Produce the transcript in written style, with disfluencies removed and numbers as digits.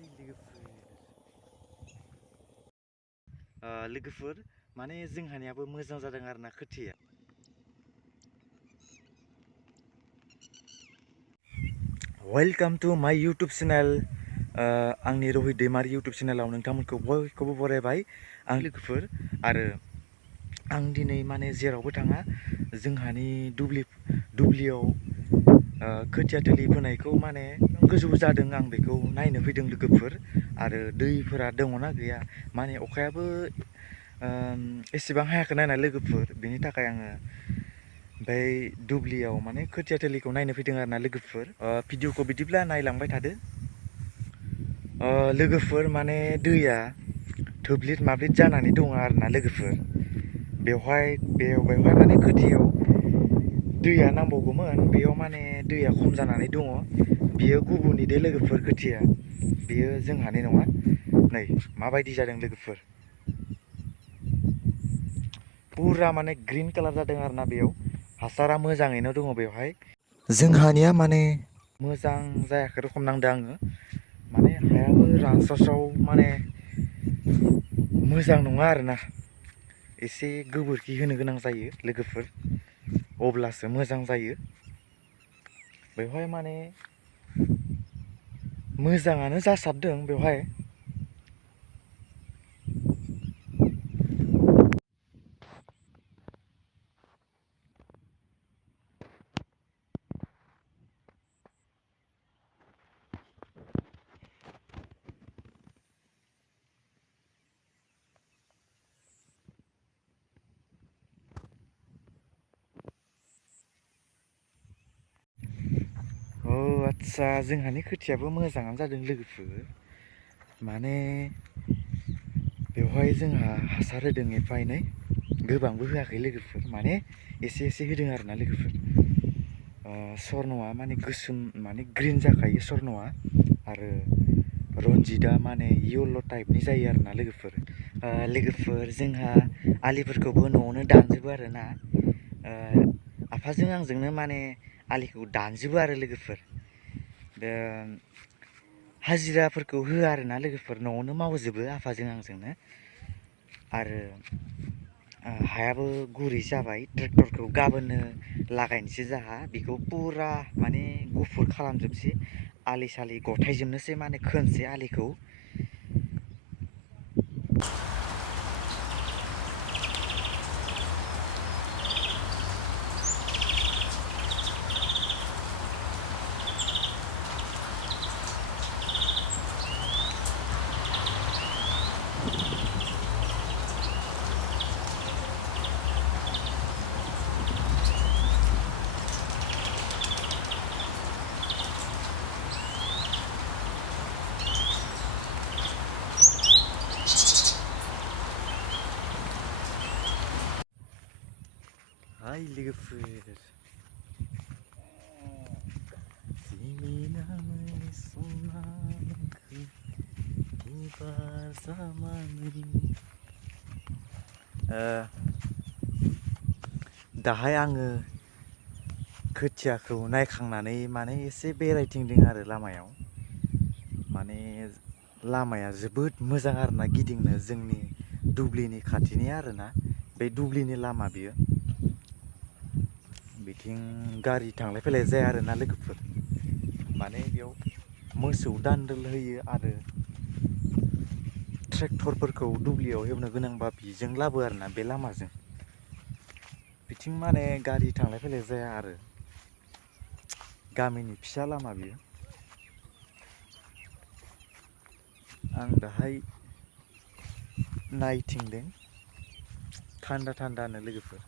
हाय लोगोफोर माने जोंहानियाबो मोजां जादों आरोना खोथिया। वेलकाम टू माय यूट्यूब चैनल। आंनि रहित दैमारि यूट्यूब चैनलाव नोंथांमोनखौ बयखौबो बरायबाय आं लोगोफोर। आरो आं दिनै माने जेरावबो थाङा जोंहानि दुब्लियाव खोथिया थिलि फोनायखौ माने गोजौ जादों आं बेखौ नायनो फैदों लोगोफोर। आरो दैफोरा दङना गैया माने अखायाबो एसेबां हायाखै नायना लोगोफोर, बेनि थाखाय आङो ओमफ्राय दुब्लियाव माने खोथिया थिलिखौ नायनो फैदों आरोना लोगोफोर। भिडिअखौ बिदिब्ला नायलांबाय थादो लोगोफोर। माने दैया थोब्लिद माब्लिद जानानै दङ आरोना लोगोफोर। बेवहाय माने खोथियाव दैया नांबावगौमोन, बेयाव माने दैया खम जानानै दङ। बियो गुबुननि दे लोगोफोर खोथिया, बियो जोंहानि नङा। नै माबायदि जादों लोगोफोर, पुरा माने ग्रीन कालार जादों आरोना। बेयाव हासारा मोजाङैनो दङ बेवहाय। जोंहानिया माने मोजां जायाखै रखम नांदों आङो। माने हायाबो रानस्रावस्राव माने मोजां नङा आरोना। एसे गोबोरखि होनो गोनां जायो लोगोफोर, अब्लासो मोजां जायो। बेवहाय माने मोजाङानो जासाबदों बेवहाय। आदसा जोंहानि खोथियाबो मोजाङानो जादों लोगोफोर। माने बेवहाय जोंहा हासार होदों एफा एनै, गोबांबो होआखै लोगोफोर, माने एसे एसे होदों आरोना लोगोफोर। स्वर्नआ माने गोसोम माने ग्रिन जाखायो स्वर्नआ, आरो रन्जितआ माने येल्ल' टाइपनि जायो आरोना लोगोफोर। लोगोफोर जोंहा आलिफोरखौबो न'आवनो दानजोबो आरोना। आफाजों आंजोंनो माने आलिखौ दानजोबो आरो लोगोफोर। हाजिराफोरखौ होआ आरोना लोगोफोर, न'आवनो मावजोबो आफाजों आंजोंनो। आरो हायाबो गुरै जाबाय, ट्रेक्टरखौ गाबोननो लागायनोसै जोंहा। बेखौ पुरा माने गुफुर खालामजोबसै, आलि सालि गथायजोबनोसै, माने खोनसै आलिखौ। हाय लोगोफोर, दाहाय आङो खोथियाखौ नायखांनानै माने एसे बेरायथिंदों आरो लामायाव। माने लामाया जोबोद मोजां आरोना गिदिंनो, जोंनि दुब्लिनि खाथिनि आरोना। बे दुब्लिनि लामा बियो, बिथिं गारि थांलाय फैलाय जाया आरोना लोगोफोर। माने बेयाव मोसौ दान्दोल होयो, आरो ट्रेक्टरफोरखौ दुब्लियाव हेवनो गोनांबा बिजों लाबो आरोना, बे लामाजों। बिथिं माने गारि थांलाय फैलाय जाया आरो, गामिनि फिसा लामा बियो। आं दाहाय नायथिंदों थान्दा थान्दानो लोगोफोर।